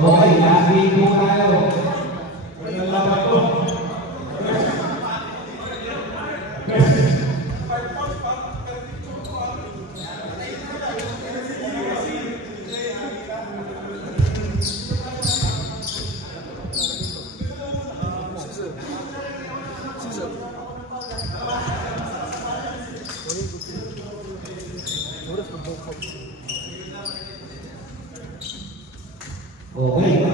Okay, lagi po tayo. Nalaman po. Okay.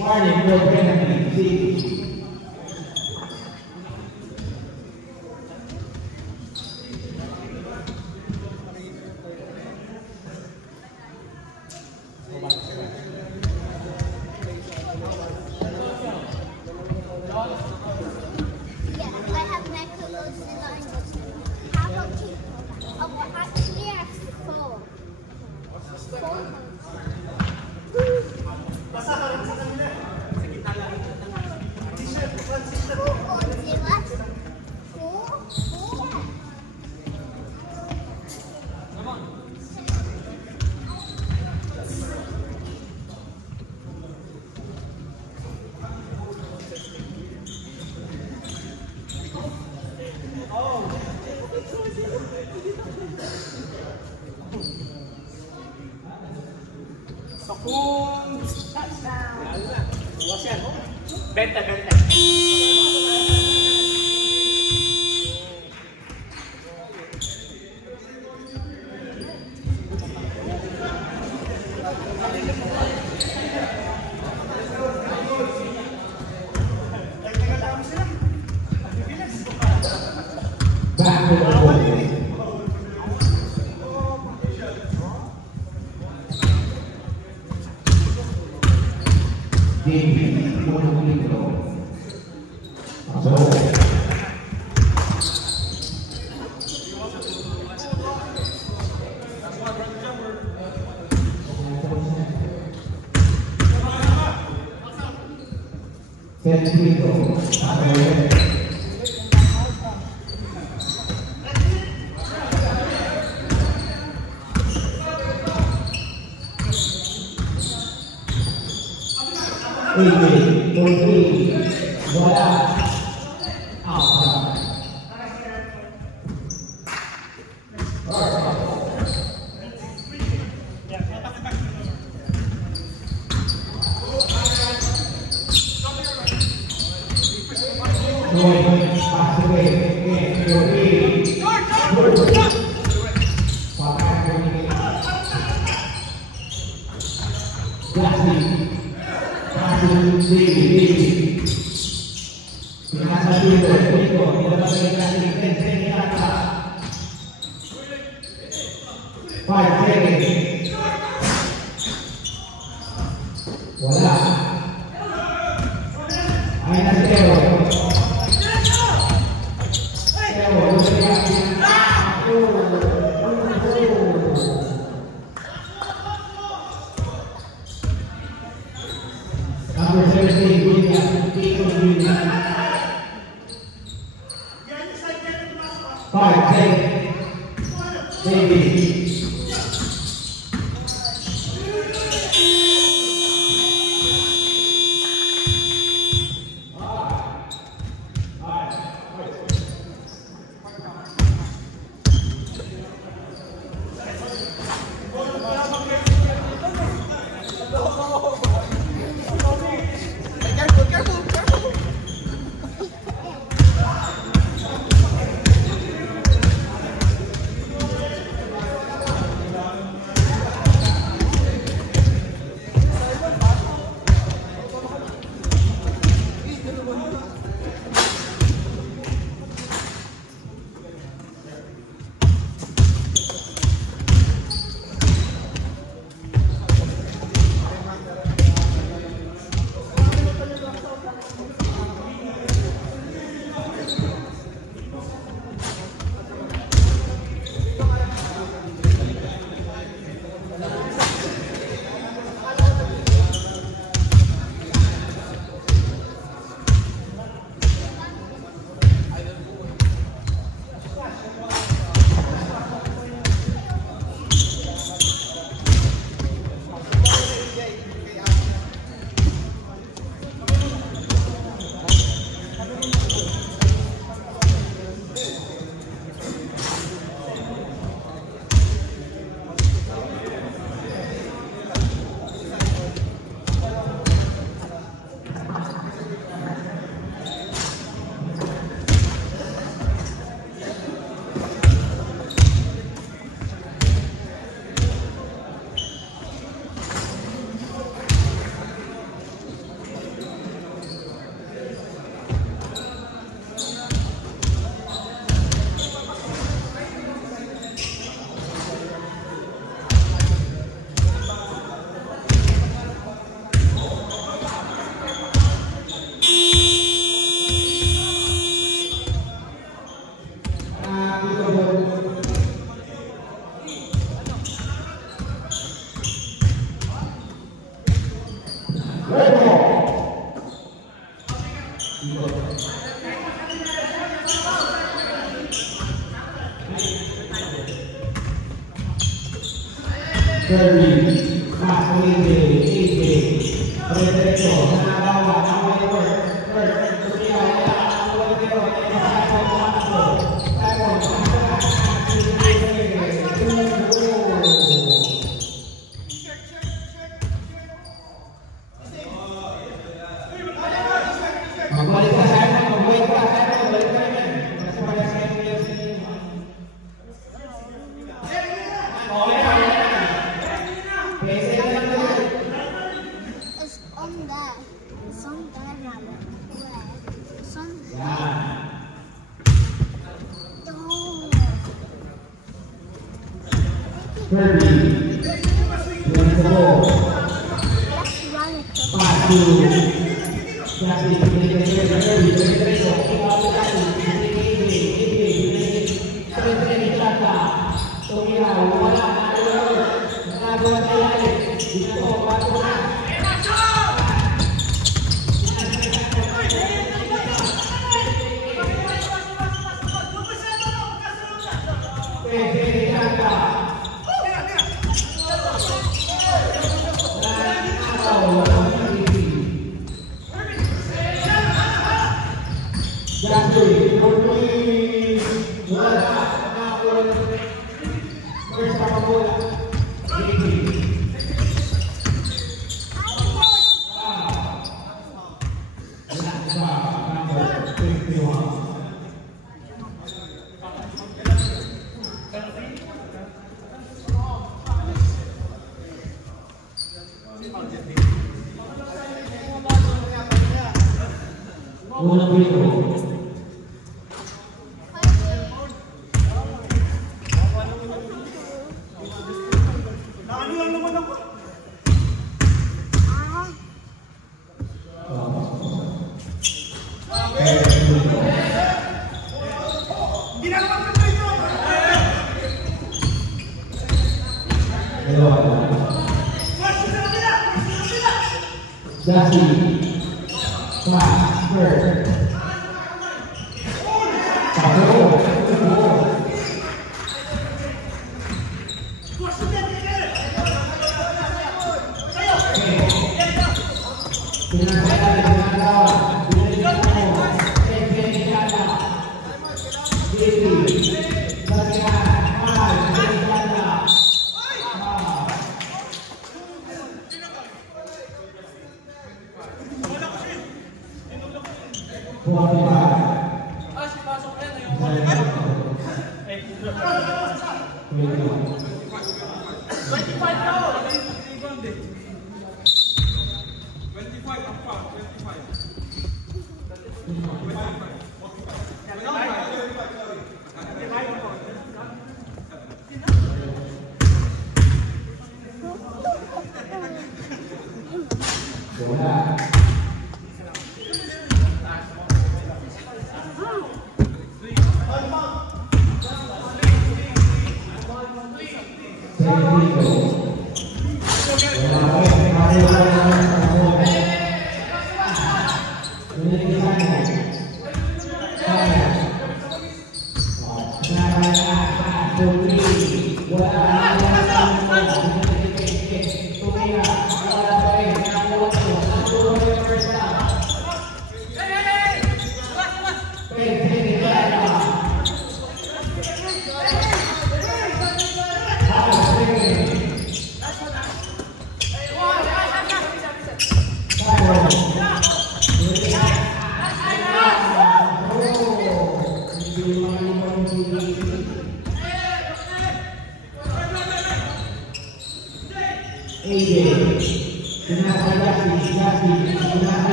Warning, no penalty. See. Benta.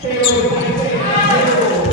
Pero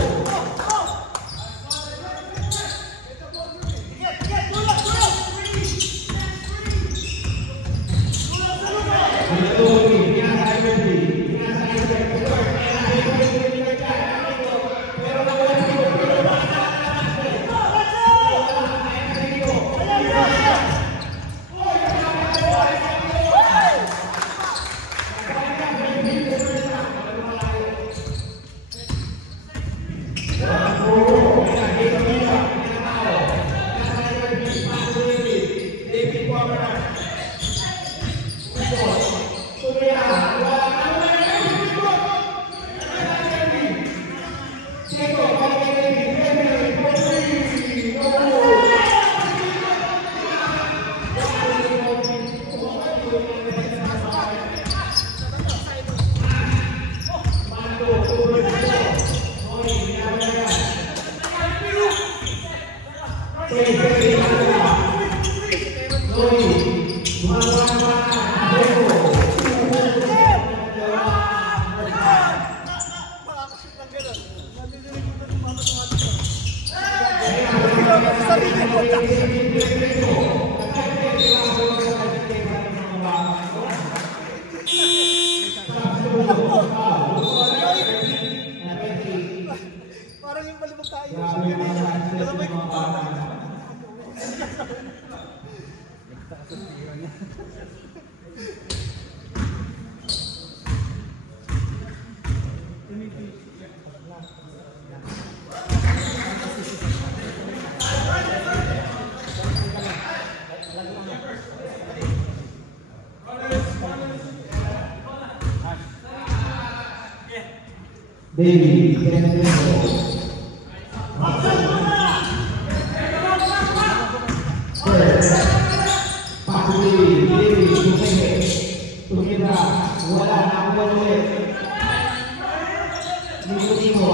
Parang yung palibog tayo. David, wala na ako ulit. Hindi mo,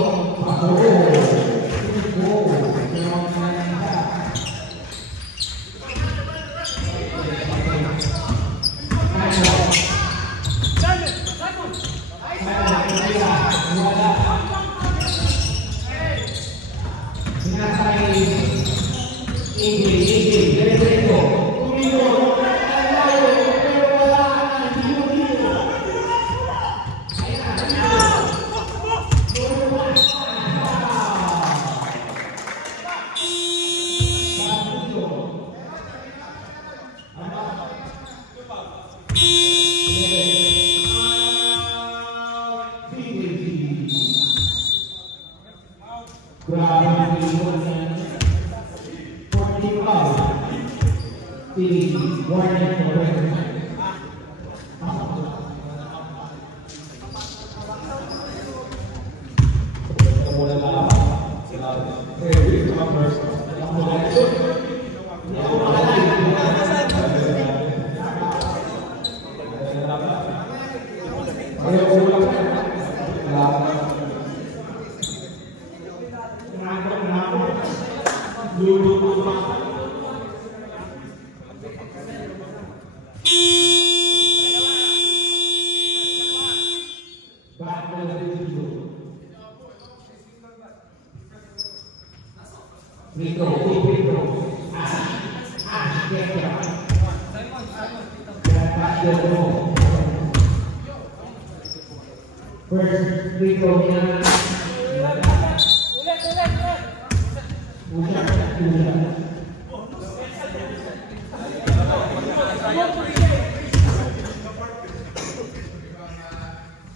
first free throw niya.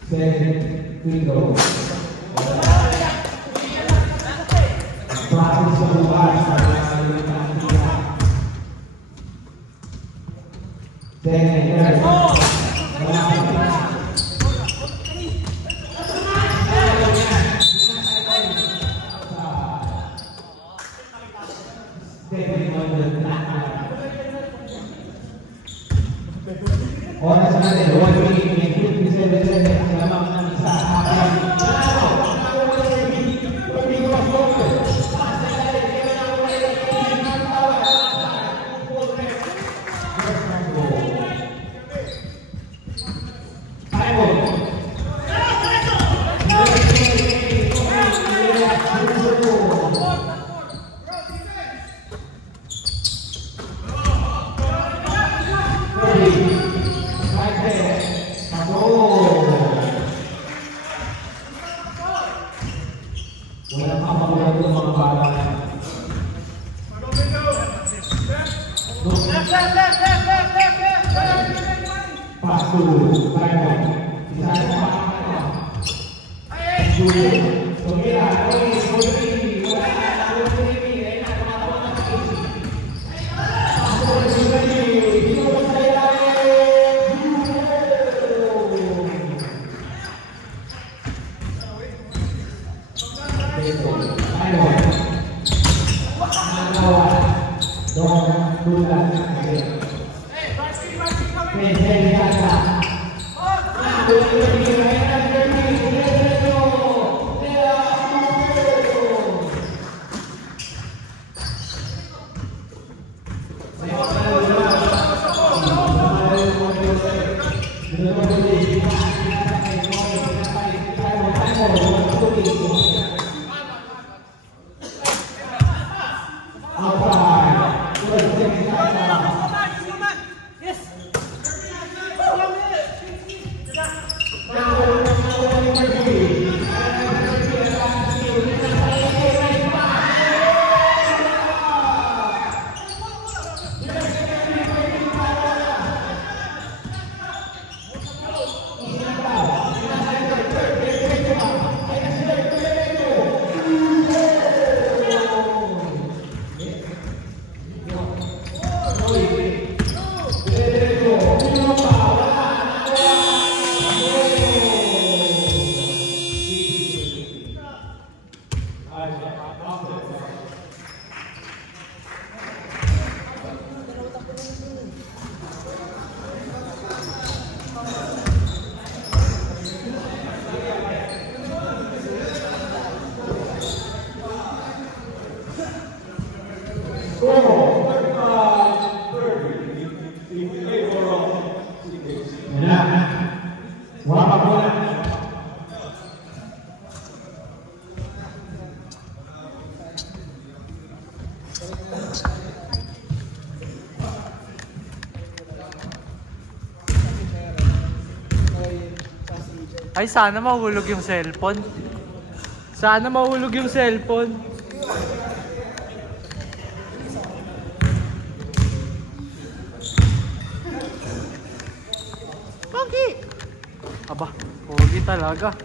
Second free throw. Practice sa bukas. Oras natin, 1 minute, may 57 seconds, lamang ng isa. Ay, sana mahulog yung cellphone. Sana mahulog yung cellphone. Pogi! Aba, pogi talaga.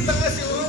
Tanga si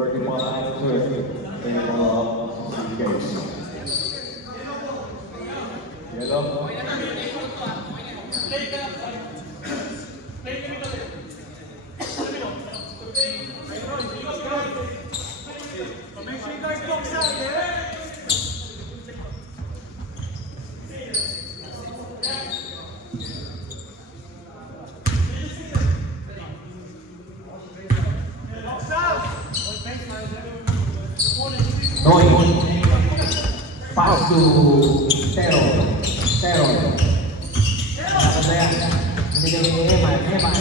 31 answers, table case. Yellow. Pass to Terrell. Eman,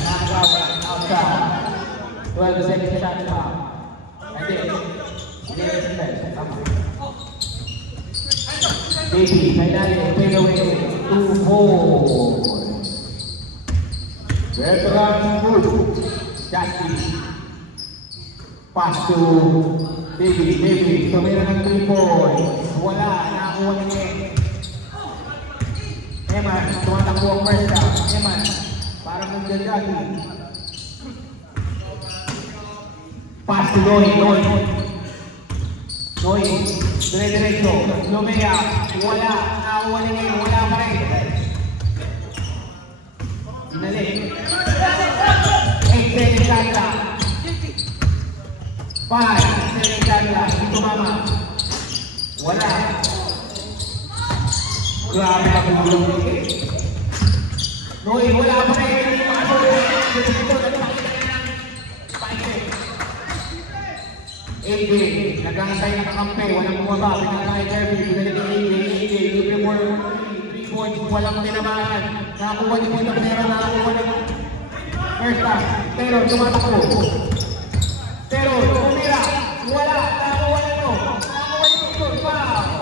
outside. 12 seconds shot clock. Baby, fade away. 2-4. Veteran good. Jackie. Pass to Baby. Tumira ng 3 points. Wala, nakakuha ng Eman, tumatakbo ang first down. Eman, parang nagdadagi. Pass to Noy, dire-diretso. Lumea, wala, nakakuha ng wala pa rin. Inali. 8 seconds shot lang. 5 seconds shot lang. Dito mama. Wala. Grabe na kumulong dito. Noy, wala pa rin. Hindi makasulit. Dito, AB, nag-aantay na kakampi. Walang bumaba. Pinatay Kirby. Pinatay AB. Libre mo 3 points. Walang tinamaan. Nakakuha niyo mo ng pera. Nakakuha ng first time. Pero tumatakbo. Pero tumira. Wala. Nakakuha niyo. Nakakuha niyo. Wow.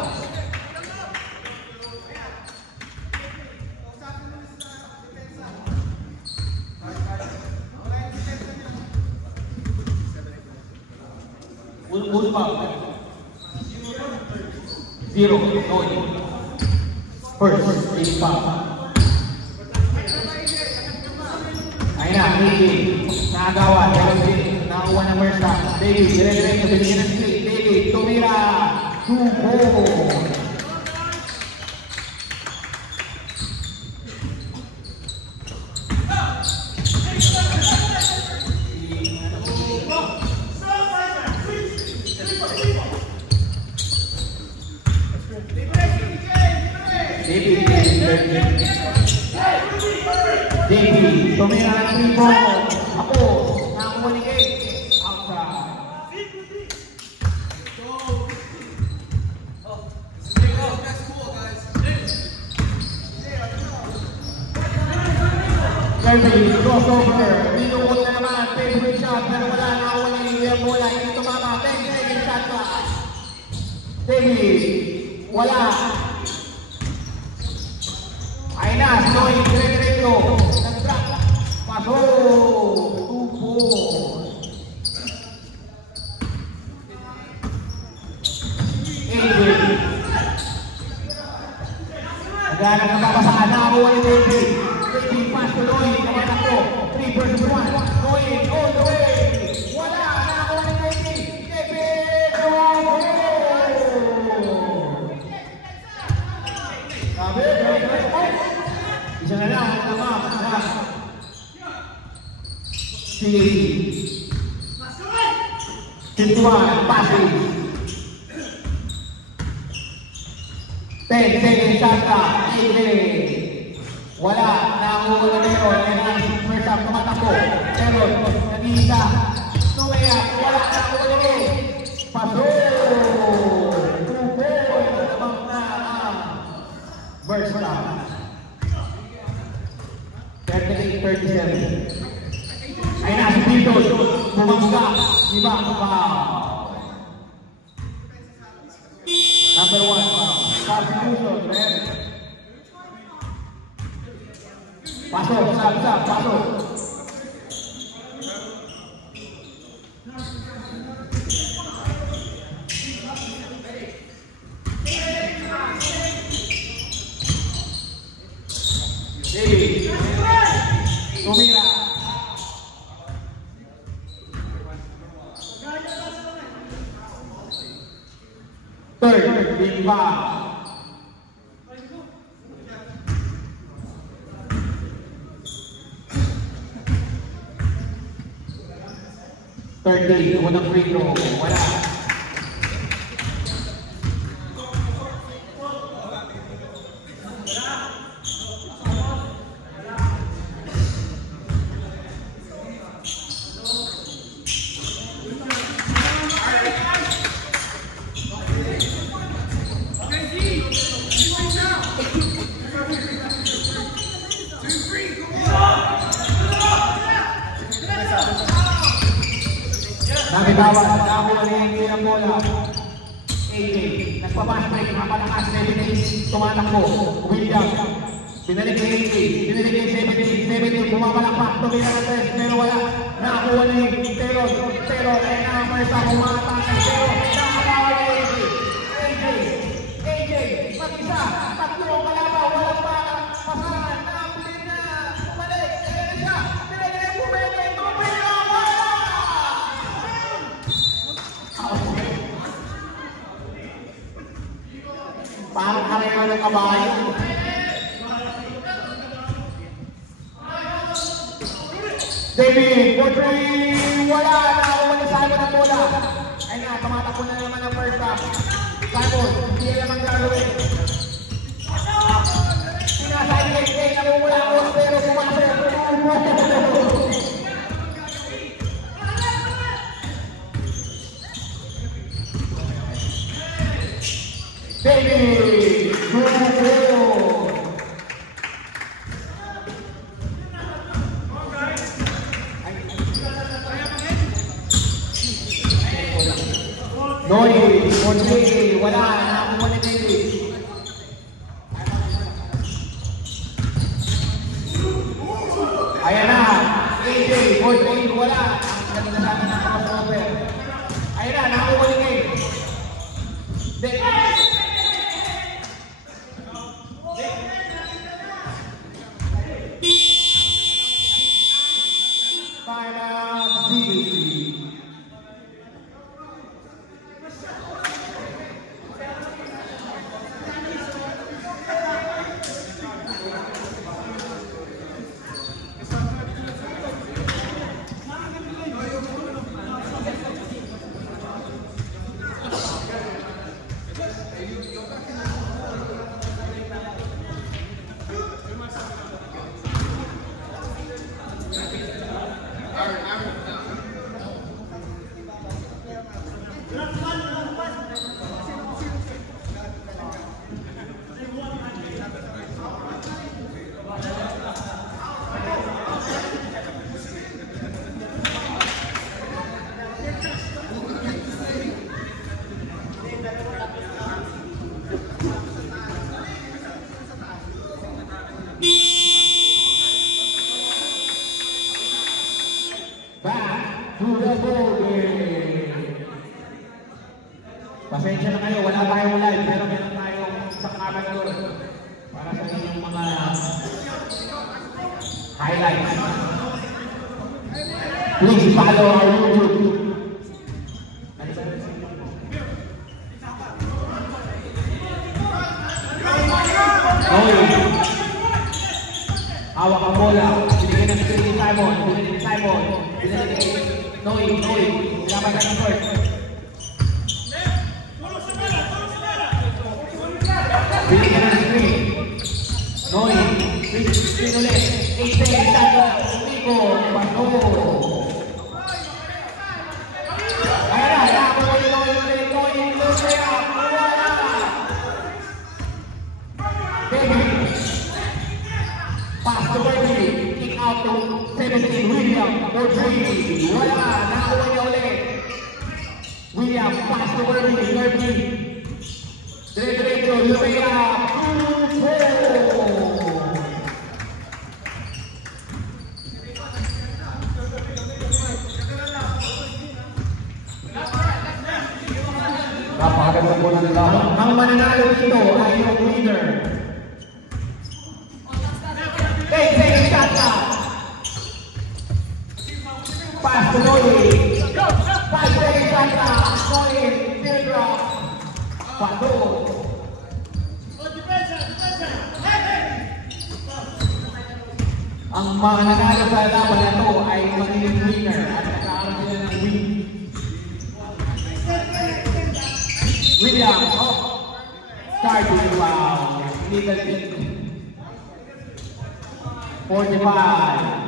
Full foul. 0. Noy. First, 8 foul. Ayun na, Baby. Nakagawa. Nakakuha ng first time. Baby, dire-diretso. Binigyan ng straight. Baby, tumira. 2-4. Baby, tumira ng 3 points. Ako, nakakuha ni Kate. Outside. Kirby, crossover. Minukot na naman. Favorite shot. Pero wala, nakakuha ni William Bola. Hindi tumama. 10 second shot pa. Baby, wala. Ayun na, Noy, dire-diretso. Nag-drop. Paso. 2-4. Naghanap ng papasaan. Nakakuha ni Baby. Baby, pass to Noy. Nakahanap ko. 3 versus 1. Noy, all the way. Wala. Nakakuha ni Baby. Baby, sabi, isa na lang. Tama. CAC. 51. Passing. 10 seconds shot ka. Wala. Nakakuha na meron. First up, tumatakbo. Meron. Nag-iisa. Tumaya. Wala. Nakakuha na meron. Paso. 2-4. Lamang na. First up. 38-37. Ay na si Tito. Bumangga. Diba? Number 1 foul. Substitution, man. Pasok, pasok. Baby. Tumira. Third, Bimba. Third day, unang free throw. Wala. Nakitawan, nakakuha niya yung ng bola. AK, nagpapasbreak, mapalakas, 17, tumatakbo. William, binalik kay AK, binalik kay 17, bumapalakpak, tumira ng 3, pero wala. Nakakuha niya yung pero, kaya nakamarsa, kumakatakas, pero nakakawa niya AK. AK, mag-isa, tatlong kalabaw, walang pa, pasaran, nakapilin na, bumalik, kaya na siya, binalik kay Bumete, tumira, wala! Parang karera ng kabayo. David, 4-3, wala. Nakakuha ni Simon ang bola. Ay nga, tumatakbo na naman ang first half. Simon, hindi naman gagawin. Sinasay kay namumula ako, pero sumasaya. David, Noy, Monte, wala, nakakuha ni David. Ayan na, AJ, Monte, wala. Ang ganda sa akin nakakasrover. Ayan na, nakakuha ni David. Pasensya na kayo, wala tayong live, pero meron tayong isang kanan doon para sa inyong mga highlights. Please follow our YouTube. Hawak ang bola, binigyan ng screen ni Simon, binigyan ni Noy, laban ka ng first. Binigyan ng screen. Noy, screen ulit. 8 seconds tayo. Nico, Pato. Ayan na, nakakuha ni Noy ulit. Noy, kaya, wala. David. Pass to Berkeley. Kick out to 17. William, 4-3. Wala, nakakuha niya ulit. William, pass to Berkeley. Diretso, Lupea, 2-4. Napakaganda po ng lahat. Ang mananalo dito ay yung winner. Take shot na. Pass to Noy. 5 seconds shot na. Noy, still drop. Pato. Ang mga nanalo sa laban na to ay magiging winner at nagkakaroon sila ng win. William, starting round, little bit. 45.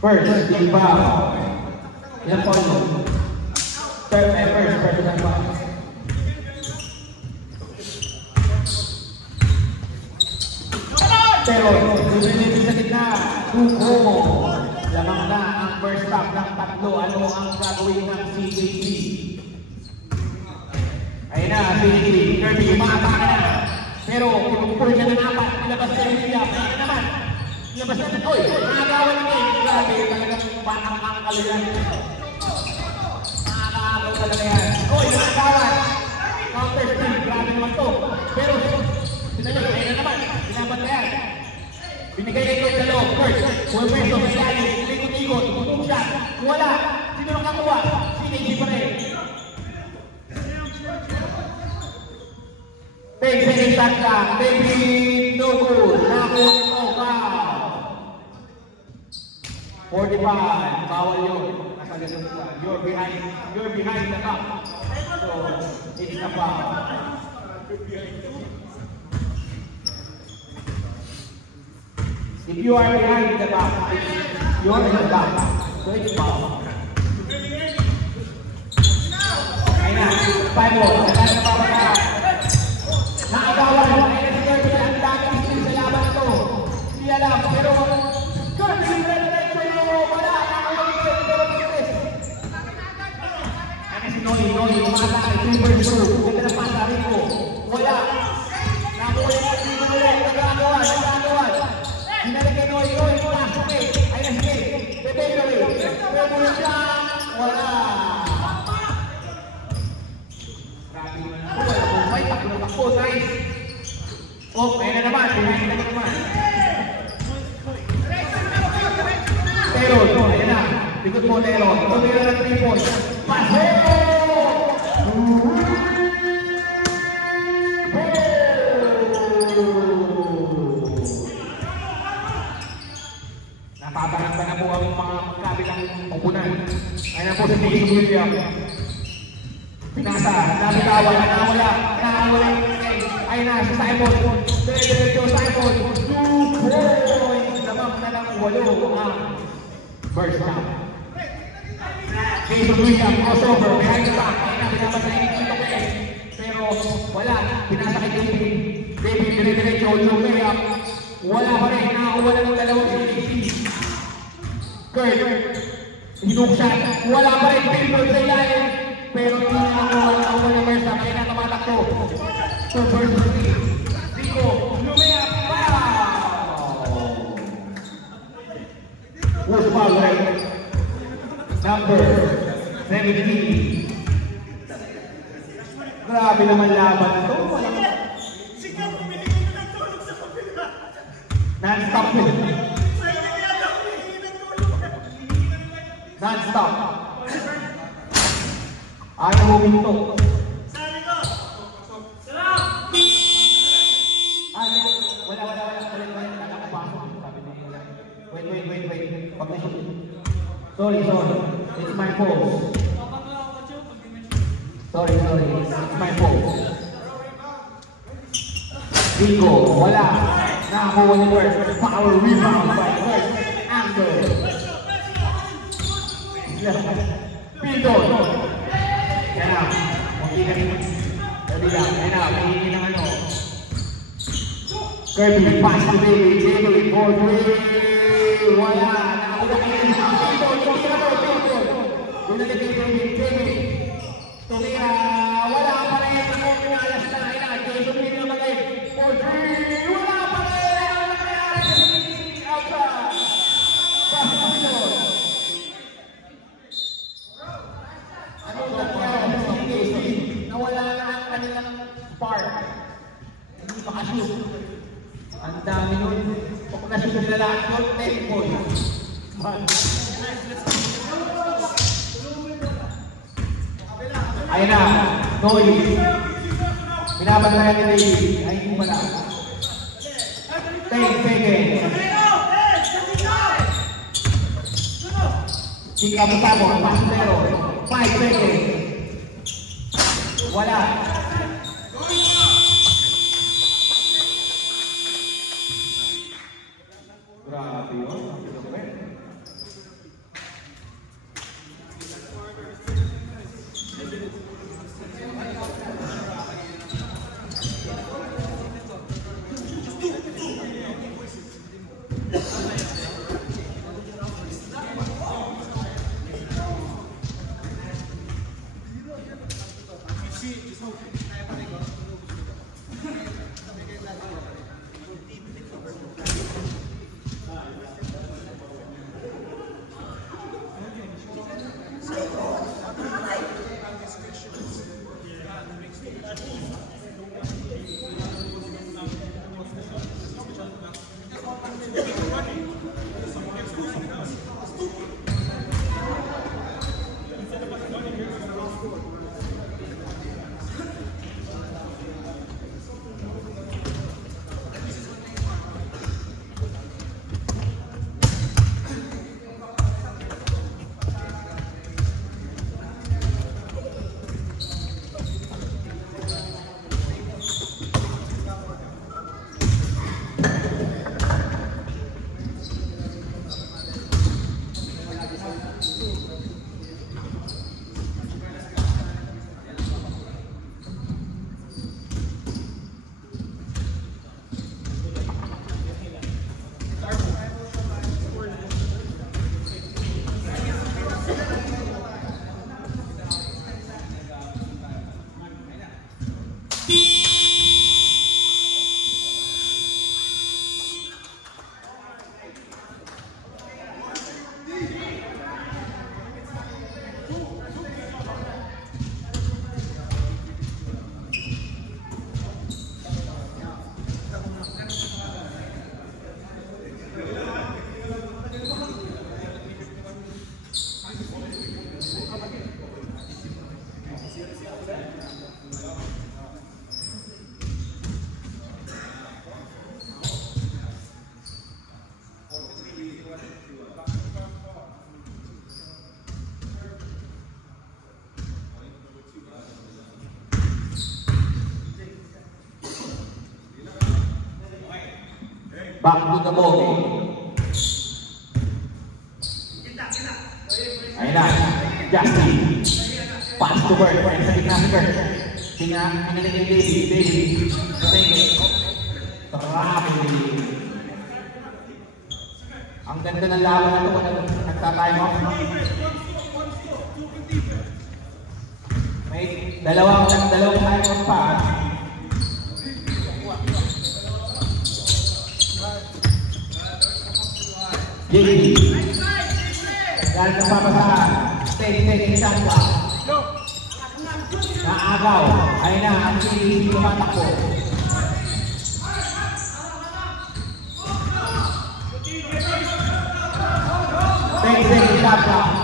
First, inbound. Ilang point mo? First inbound. Pero, lumilipid sa gitna. Tuko. Lamang na ang first stop ng tatlo. Ano ang gagawin ng CJC? Ayun na, CJC. Kirby, umatake na. Pero, pinupul siya ng apat. Ilabas siya yung William. Ayun naman. Ilabas siya ng oy. Nakagawa na kayo. Grabe, talagang batang ang kaluyan. Nakagawa talaga yan. Oy, nakagawa. Counter steal. Grabe naman to. Pero, sinalog. Ayun na naman. Sinabat na yan. Binigay ito sa loob. First, pwesto, may lalim. Likot-ikot. Tutok siya. Wala. Sino nang kakuha? CJC pa rin. 10 seconds shot lang. David, no good. Nakot ito, foul. 45. Bawal yun. Nasa ganun ka. You're behind the cup. So, it's a foul. If you are behind the back, you are in the back. So it's foul. Ayun na. 5-4. Nagkano na papagka. Nakagawan. Ayun na si Kirby. Ang daming skill sa laban ito. Hindi alam. Pero, Kirby, red-lecture mo. Wala. Nakagawan ko. Pero bilis. Ayun na si Noy. Umatake. 3-2. Ganda na pasa. Rico. Wala. Nakuha yung Rico ulit. Nagagawan. Hinalik kay Noy. Pasok eh. Ayun na sige. Bebebe. Pero siya. Wala. May takbo. Nice. Oh, ayun na naman. Behind na naman. Teron. Ayun na. Likod mo, Teron. Tumira ng 3 points. Pasok! Napaparanta na po ang mga kabilang upunan. Ayun na po si David William. Pinasa, nabitawan, nawala ay na si Simon. Diretso Simon. 2 points. Lamang na lang 8 ang first down. David William, crossover, behind the back. Ay na, pinabasa yung ito ko eh. Pero wala, pinasa kay David. David, diretso, William. Wala pa rin, nakakuha na ng dalawang CJC. Kurt, hinug siya. Wala pa rin, pinball sa ilalim. Pero hindi nakakuha ng Mersa, kaya nakamatak ko. So first Rico, Lumea, foul! Who's foul right? Number 17. Grabe naman laban ito. Non-stop yun. Non-stop. Ayaw mo minto. Wait. Sorry. It's my fault. Sorry. It's my fault. Rico, wala. Nakakuha ni West. Power rebound by West. Anger. Pindon. Kaya na. Okay na rin. Sabi lang. Kaya na. Mahingi ng ano. Kirby, pass to David. For 3. Wala. Nakakuha kayo. Pindon. Doon na David. Tumira. Wala pa rin. Ako pinalas na. Kaya na. Jason Lee na magay. For 3. Wala pa rin. Outside. Pass to Pindon. Nawala na ang kanilang spark. Hindi makashoot. Ang dami nun. Kung na-shoot nila lahat nun, 10 points. Ayun na, Noy. Binabantayan ni David. Ay, hindi pala. 10 seconds. Chika mo tamo, pasero. 5 seconds. Wala. Grabe yun. Back to the ball game. Ayun na, Justin. Pass to Bert. Ayun sa gitna si Bert. Pinalig yung David. Grabe. Ang ganda ng laban na ito kung nagtatime off. May dalawang time off pa. JD. Dahil ng papasahan, 10 seconds shot clock. Naagaw. Ayun na, ang hindi tumatakbo. 10 seconds shot clock.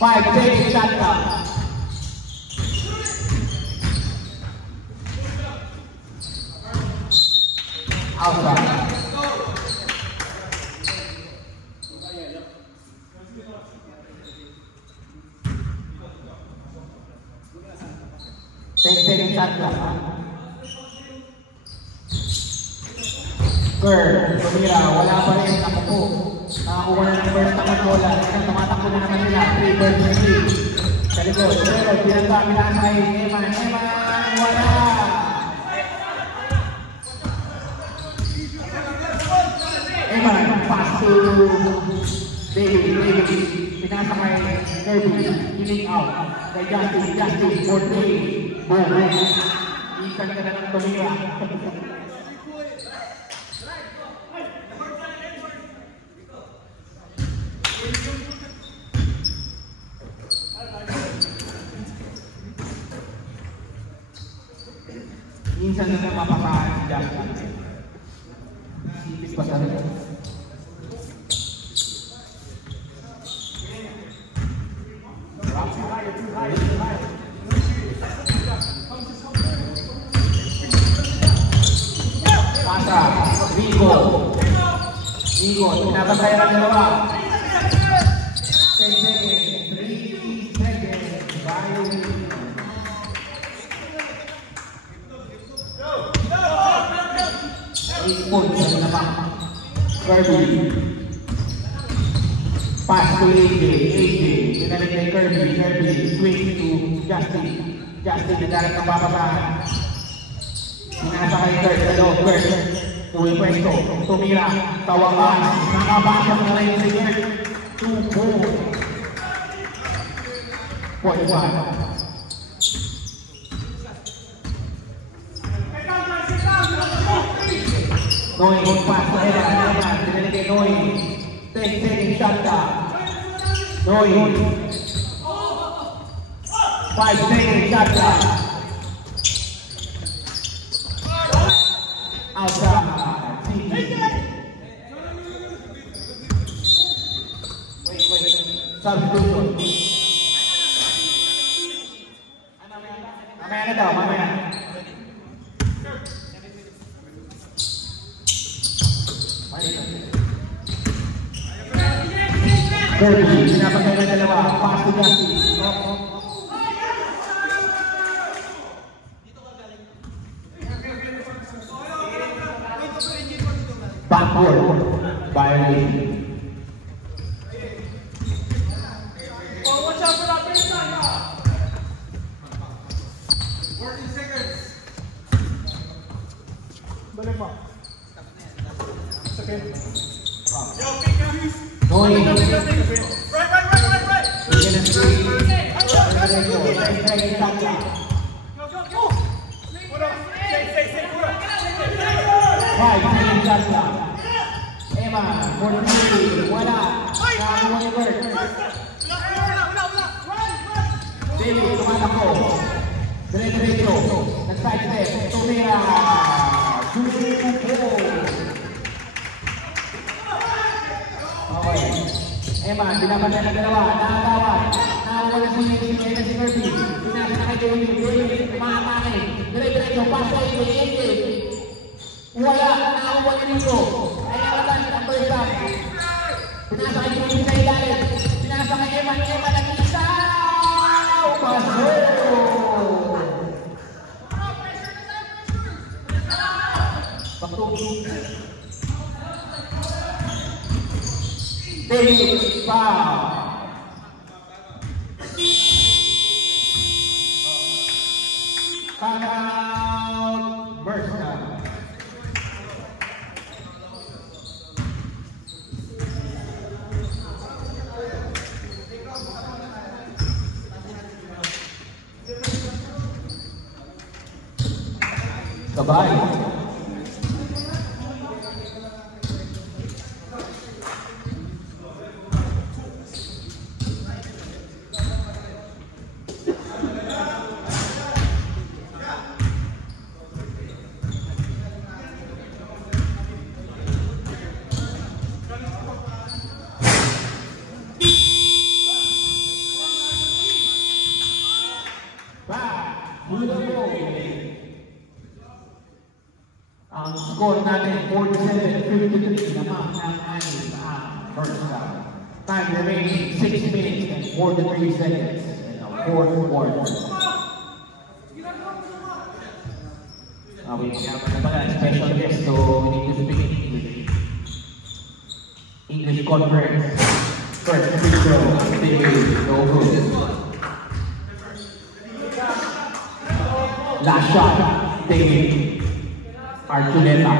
5 seconds shot clock. Outside. Second shot lang, ha? Kerr, tumira, wala pa rin, nakapo. Nakakuha na ng first takot bola. Tumatakbo na naman nila, 3 versus 3. Sa likod, pero pinagkakilaan kay Eman, wala! Eman, pass to David, pinasa kay Kirby, killing out. Kay Justin, 4-3. Boom! Ikan ka na ng tumira. Minsan na mapapahan si Justin. Sipit pa sa rin. Rico. Pinapantay ng dalawa. 10 seconds. 3 seconds. Violation. 8 points sa naman. Kirby. Pass to AJ. Pinalik kay Kirby. Swing to Justin. Nadalag ng bababahan. Pinasa kay Kurt. Uwi pwesto. Tumira. Tawagan. Nakabasok na rin si Kurt. 2 points. Point 1. Noy, pass to Evan. Pinalik kay Noy. 10 seconds shot ka. Noy. 5 seconds shot ka. Outside. Wait. Substitution. Mamaya na daw, mamaya. Kirby, pinapagay na dalawa. Pass to Justin. Backward. Violation. Watch out for that baseline. 14 seconds. Balik mo. Second. Noy. Right. Emma, 43, wala. Nakakuha ni Bert. David, tumatakbo. Diretso. Nag-side step. Tumira. Okay. Emma, binabanda ng dalawa. Nakakawat. Nakakuha na si Kirby. Pinasa na kay David. Maatake. Diretso. Pass kay David. Wala. Nakakuha na dito. Ay nakatan ang first time. Pinasa kay David sa ilalim. Pinasa kay Emma. Nag-isaw! Paso! David, foul. Timeout, Bershka. Sabay. Ang score natin, 47-53 naman ang anim sa first half. Time remaining 6 minutes and 43 seconds in the fourth quarter. We have a special guest, so we need to speak English conference. First free throw, David, no good. Last shot, David. Archuleta.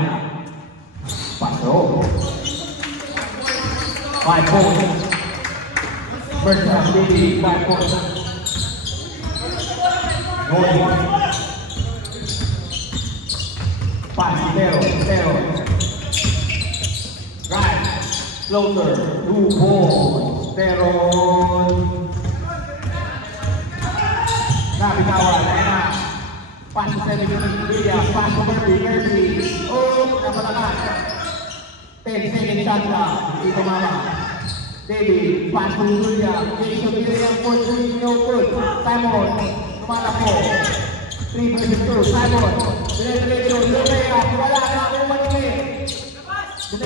Paso. 5 points. Bertrand David, 5 points. Noy. Pass, zero. Right. Floater, 2 points. Teron. Nabitawan, Emma. Pass to 7 William, pass to Kirby. Oh, napalakas. 10 seconds shot lang. Hindi tumama. David, pass to William. Jason William for 3, no good. Simon, tumatakbo. 3 versus 2, Simon. Diretso, Lumea, wala na akong manili. Outside.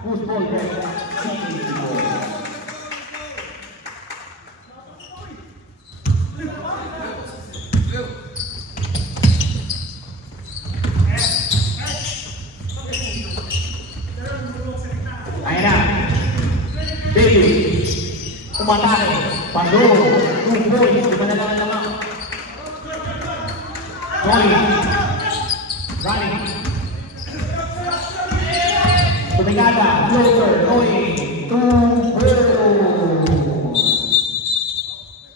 Push ball break. Ayan na. Baby. Umatake. Pando. 2 points. Iba na lang naman. Running. Pumigada. Floater. Going. 2-0.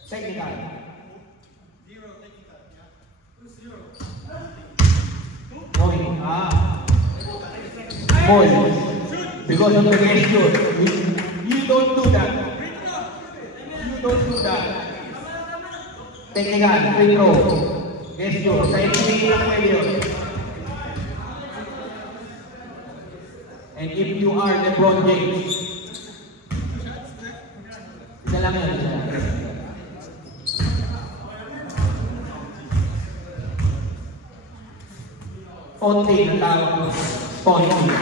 Technical. Going. Boys. Because of the gesture. You don't do that. You don't do that. Technical. Free throw. Gesture. Sa hindi lang kayo. And if you are LeBron James, isa lang yan. Tonti ang tawag mo. Tonti.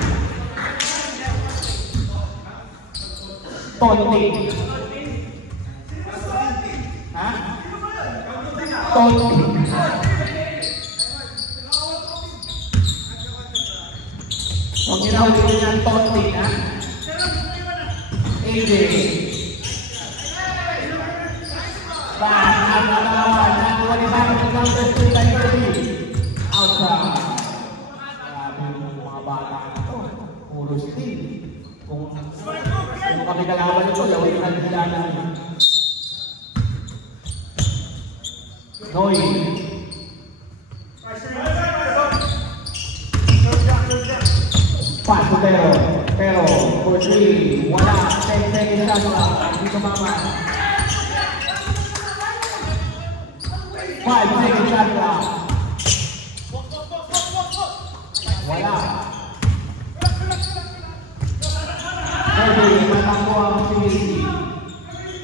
Tonti. Ha? Tonti. Kung ginawin ko niya tonti, ha? AJ. Nakuha ni Bakit ng counter to outside. Grabe yung mga bata na ito. Puro steal. Kung kami kalaban ito, lawin na sila namin. Noy. Pass to pero for 3, wala, 10 seconds lang, hindi tumama. 5 seconds lang. Wala. Sabi, matakbo ang CBC.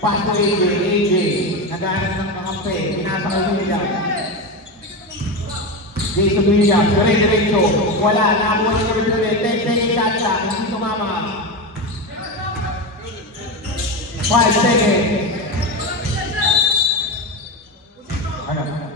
Pass to AJ, naghanap ng kakampi, pinasa ko nila. Jason Williams, diretso, wala, nakakuha ng ulit, 10 seconds lang, hindi tumama. 5 seconds. Ano?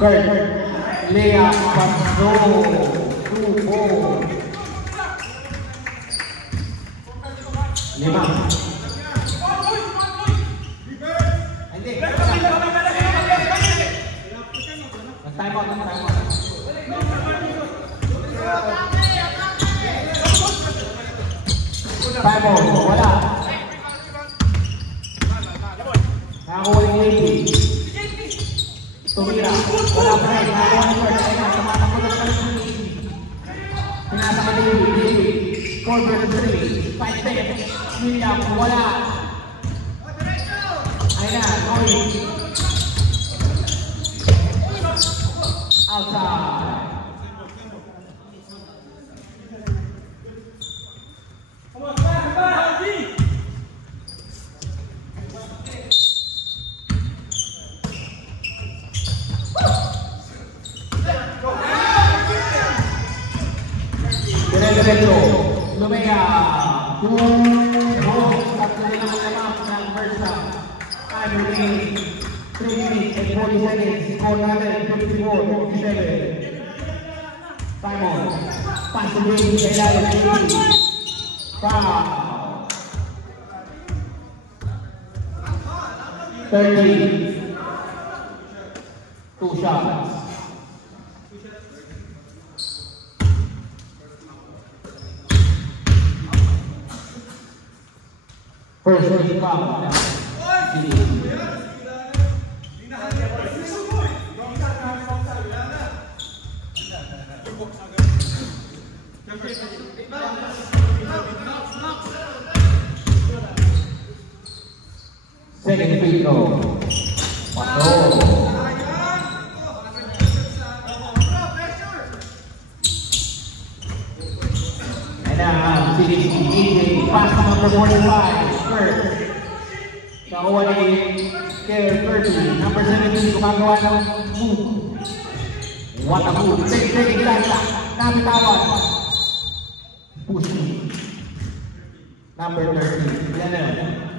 Kurt, Lea Pasno, 2-4. 5. Hindi. Nag-time out. Time out, wala. Nakakuha yung lady. Tumira, wala pa rin, nakakuha ng word, ayun, tumatakbo ng kalimutin. Pinasa ka David, score versus 3, 5 seconds, William, wala. Ayun na, Noy. Outside. Diretso, Lumea, 2 balls, tatlo na naman ng first half. Time remaining 3 minutes and 40 seconds. Score natin 54-47. Time on. Pass the game, kailangan 80. Foul. 30. 2 shots. First foul. Second free throw. Pasok. And now, CDC, AJ, pass to number 45, Kurt. Nakuha ni Curtis, number 17, gumagawa ng move. What a move. Take Ilasa. Nabitawan. Pushing. Number 13. Yan na.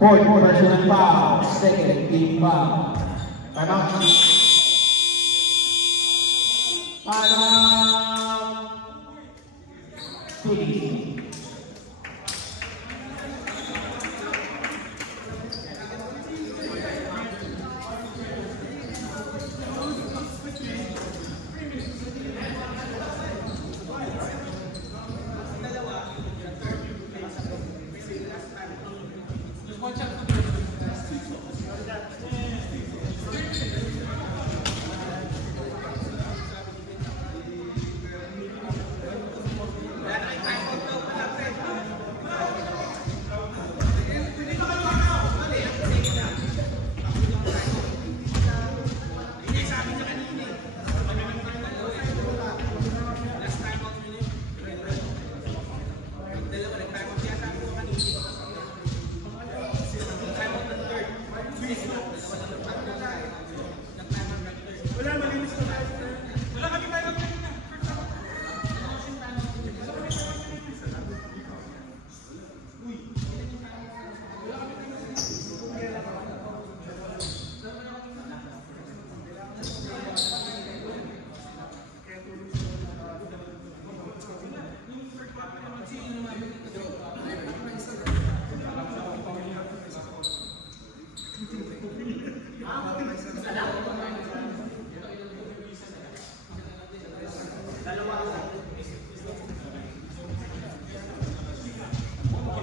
Fourth personal foul. Second team foul. Time City.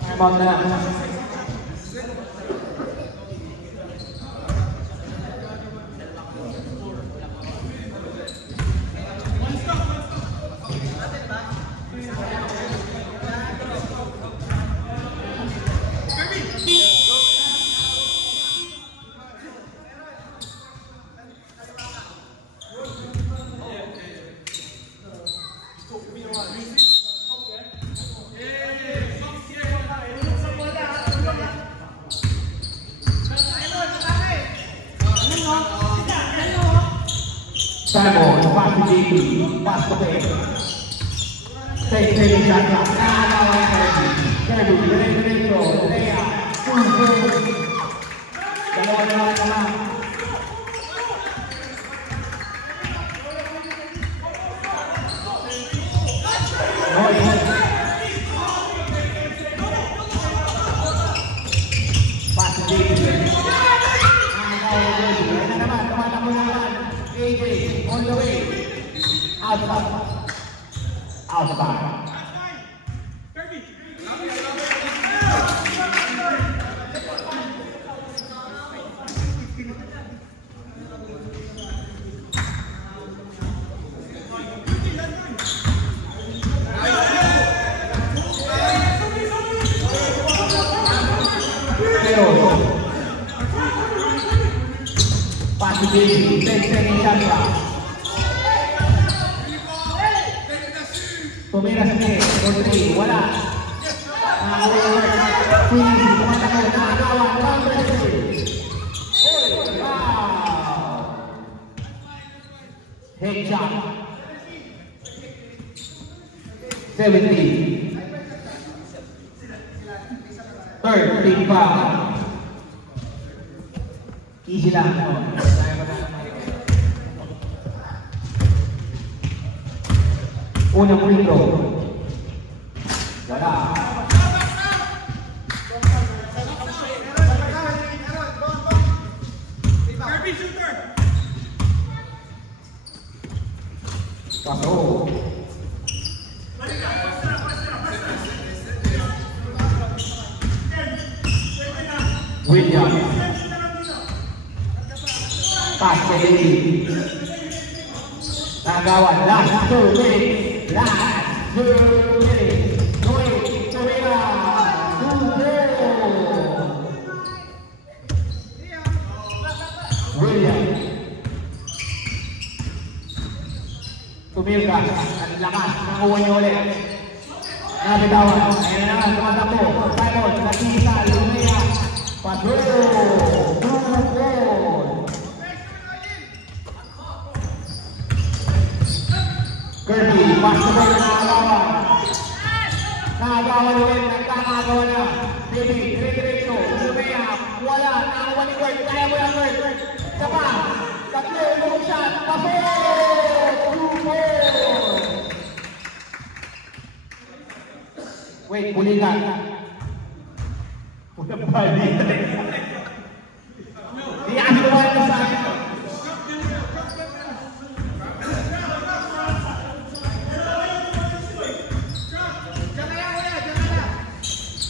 Time out na. Simon, pass to JP, pass to Pay. Take shot clock. Kirby, diretso, Lea, dalawa na. Pass to JP. AJ, on the way. Outside. Pass to JP, take shot clock. Tumira Smith, for 3, wala. Queen, tumatakal, nakakawan, number 3. Wow! Head shot. 17. Third, team foul. Easy lang. Unang free throw. Wala. Pasok. Williams. Pass to David. Nagawan. Last 2 minutes. Last 2 minutes. Tumira. 2-0. Tumirga. Ang lakas. Nakuha niyo ulit. Nabitawan. Ayan na nga. Tumatakbo. Simon. Natisa. Lumea. Paduro. Kirby, basketball na nakagawa. Nakagawa ulit, nagkakagawa na. Baby, dire-diretso, Lumea, wala, nakakuha ni Kurt, kaya mo lang Kurt. Isa pa, tatlo, long shot, pasok! 2-4! Wait, bulikan. Unang bali. Di ako naman na sa akin.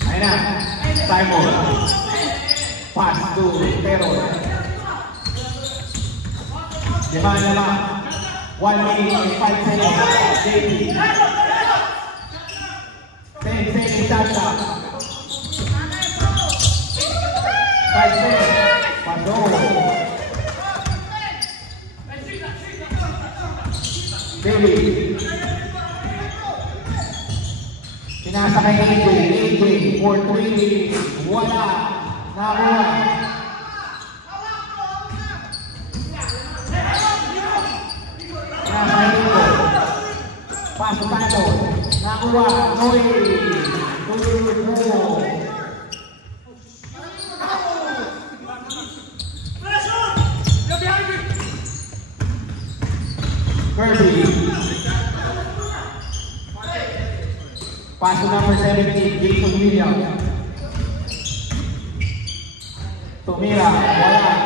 Ayan na, Simon. Pass to Teron. Diba naman, 1 minute and 5 seconds. Davey. 10 seconds Sasha. 5 seconds. Pado. Davey. Pinasa kay AJ, for 3, wala, nakuha. Pinasa kay Nico, paso tayo, nakuha, Noy, tulog mo. Kirby. Paso number 17, Jason Williams. Tumira, wala.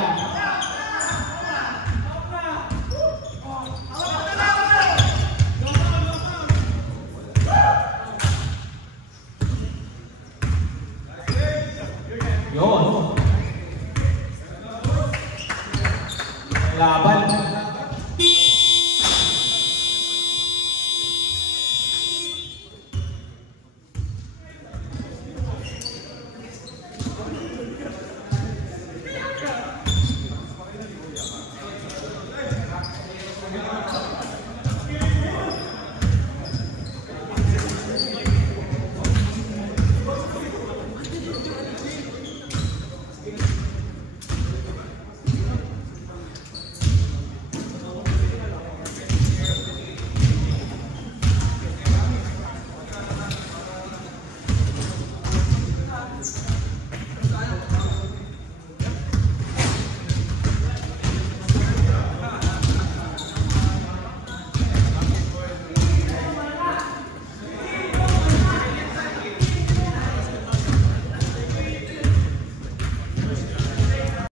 Yun. Laban.